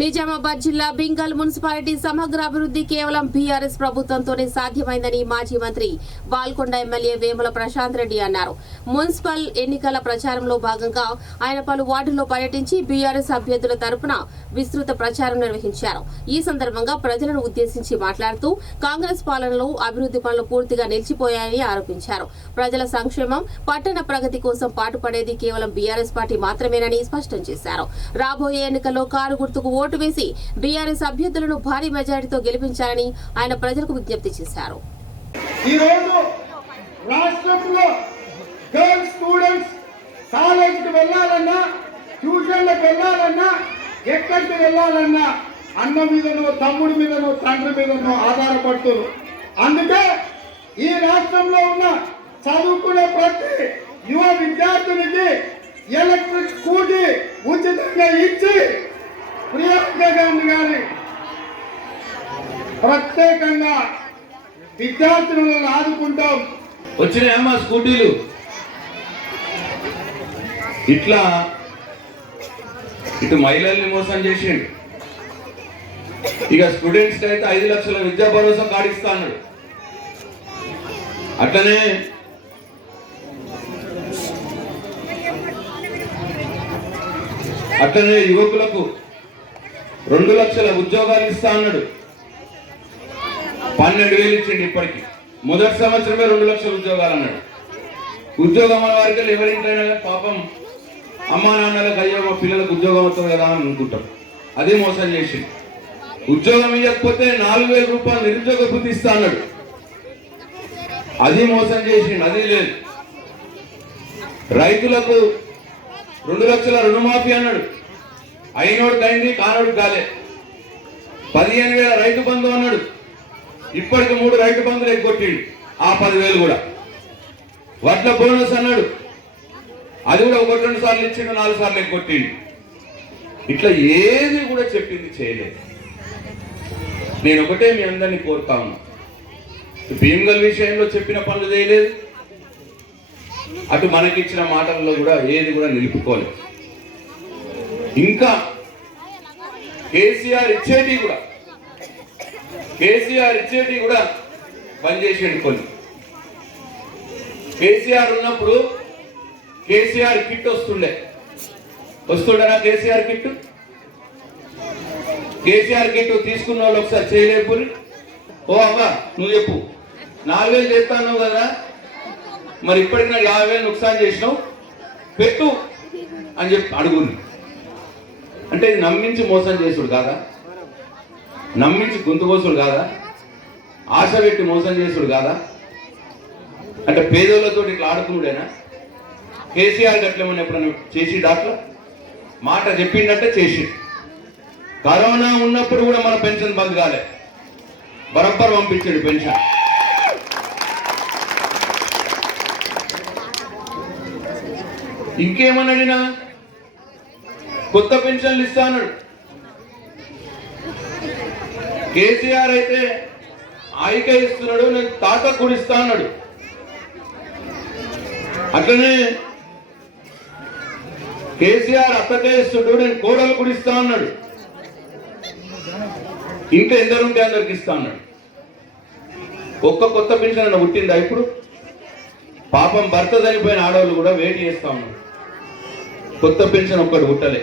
నిజామాబాద్ జిల్లా బింగల్ మున్సిపాలిటీ సమగ్ర అభివృద్ధి కేవలం బీఆర్ఎస్ ప్రభుత్వంతోనే సాధ్యమైందని మాజీ మంత్రి బాల్కొండ ఎమ్మెల్యే వేముల ప్రశాంత్ రెడ్డి అన్నారు. మున్సిపల్ ఎన్నికల ప్రచారంలో భాగంగా ఆయన పలు వార్డుల్లో పర్యటించి బీఆర్ఎస్ అభ్యర్థుల తరపున విస్తృత ప్రచారం నిర్వహించారు. ఈ సందర్భంగా ప్రజలను ఉద్దేశించి మాట్లాడుతూ కాంగ్రెస్ పాలనలో అభివృద్ధి పనులు పూర్తిగా నిలిచిపోయాయని ఆరోపించారు. ప్రజల సంక్షేమం, పట్టణ ప్రగతి కోసం పాటుపడేది కేవలం బీఆర్ఎస్ పార్టీ మాత్రమేనని స్పష్టం చేశారు. రాబోయే ఎన్నికల్లో కారు గుర్తుకు ఓటు వేసి బీఆర్ఎస్ అభ్యర్థులను భారీ మెజారిటీతో గెలిపించాలని ఆయన ప్రజలకు విజ్ఞప్తి చేశారు. ఈ రోజు రాష్ట్రంలో గర్ల్స్ స్టూడెంట్స్ కాలేజీకి వెళ్ళాలన్నా, ట్యూషన్లకు వెళ్ళాలన్నా, ఎక్కడికి వెళ్ళాలన్నా అన్న మీదనో, తమ్ముడి మీదనో, తండ్రి మీదనో ఆధారపడుతున్నారు. అందుకే ఈ రాష్ట్రంలో ఉన్న చదువుకునే ప్రతి యువ విద్యార్థునికి ఎలక్ట్రిక్ స్కూటీ ఉచితంగా ఇచ్చి ప్రియాంక గాంధీ గారి ప్రత్యేకంగా విద్యార్థులను ఆదుకుంటాం. వచ్చినాయమ్మా స్కూటీలు. ఇట్లా ఇటు మహిళల్ని మోసం చేసిండు. ఇక స్టూడెంట్స్ అయితే 5 లక్షల విద్యా భరోసా కాడిస్తా అన్నాడు. అట్లనే యువకులకు 2 లక్షల ఉద్యోగాలు ఇస్తా అన్నాడు. 12,000 ఇచ్చిండు. ఇప్పటికి మొదటి సంవత్సరమే 2 లక్షల ఉద్యోగాలు అన్నాడు. ఉద్యోగం అన్న వారికి ఎవరింటైనా పాపం అమ్మా నాన్నలకు అయ్యో మా పిల్లలకు ఉద్యోగం అవుతుంది కదా అని అనుకుంటాం. అదే మోసం చేసి ఉద్యోగం ఇవ్వకపోతే 4,000 రూపాయలు నిరుద్యోగ భృతి ఇస్తా అన్నాడు. అది మోసం చేసిండు. అది లేదు. రైతులకు 2 లక్షల రుణమాఫీ అన్నాడు. అయినోడికి అయింది, కానోడికి కాలే. 15,000 రైతు బంధు అన్నాడు. ఇప్పటికి 3 రైతు బంధులు ఎగ్గొట్టిండు. ఆ 10,000 కూడా. వడ్ల బోనస్ అన్నాడు. అది కూడా 1-2 సార్లు ఇచ్చిండు, 4 సార్లు ఎగ్గొట్టిండు. ఇట్లా ఏది కూడా చెప్పింది చేయలేదు. నేను ఒకటే మీ అందరినీ కోరుతా ఉన్నా, భీమ్గల్ విషయంలో చెప్పిన పనులు చేయలేదు, అటు మనకిచ్చిన మాటల్లో కూడా ఏది కూడా నిలుపుకోలేదు. ఇంకా కేసీఆర్ ఇచ్చేటి కూడా బంద్ చేసేది. కొన్ని కేసీఆర్ ఉన్నప్పుడు కేసీఆర్ కిట్ వస్తుండరా? కేసీఆర్ కిట్ తీసుకున్న వాళ్ళు ఒకసారి చేయలేపురి. ఓ అవ్వా నువ్వు చెప్పు, 4,000 చేస్తాను కదా, మరి ఇప్పటికి నాకు 50,000 నుక్సాన్ చేసినావు, పెట్టు అని చెప్పి అడుగుని. అంటే ఇది నమ్మించి మోసం చేసుడు కాదా? నమ్మించి గుంతుకోసుడు కాదా? ఆశ పెట్టి మోసం చేసుడు కాదా? అంటే పేదోళ్ళతో ఇట్లా ఆడుకున్నాడేనా? కేసీఆర్ గట్లేమన్నా ఎప్పుడన్నా చేసి డాక్టర్ మాట చెప్పిందంటే చేసి. కరోనా ఉన్నప్పుడు కూడా మన పెన్షన్ బంద్ కాలే, బరబ్బర్ పంపించాడు పెన్షన్. ఇంకేమన్నాడినా కొత్త పెన్షన్లు ఇస్తా అన్నాడు. కేసీఆర్ అయితే ఆయక ఇస్తున్నాడు, నేను తాత కూడా ఇస్తా అన్నాడు. అట్లనే కేసీఆర్ అత్తకే ఇస్తున్నాడు, నేను కోడలు కూడా ఇస్తా అన్నాడు. ఇంకా ఎందరుంటే అందరికి ఇస్తా అన్నాడు. ఒక్క కొత్త పెన్షన్ అన్న పుట్టిందా ఇప్పుడు? పాపం భర్త చనిపోయిన ఆడవాళ్ళు కూడా వెయిట్ చేస్తా ఉన్నారు. కొత్త పెన్షన్ ఒక్కటి పుట్టలే.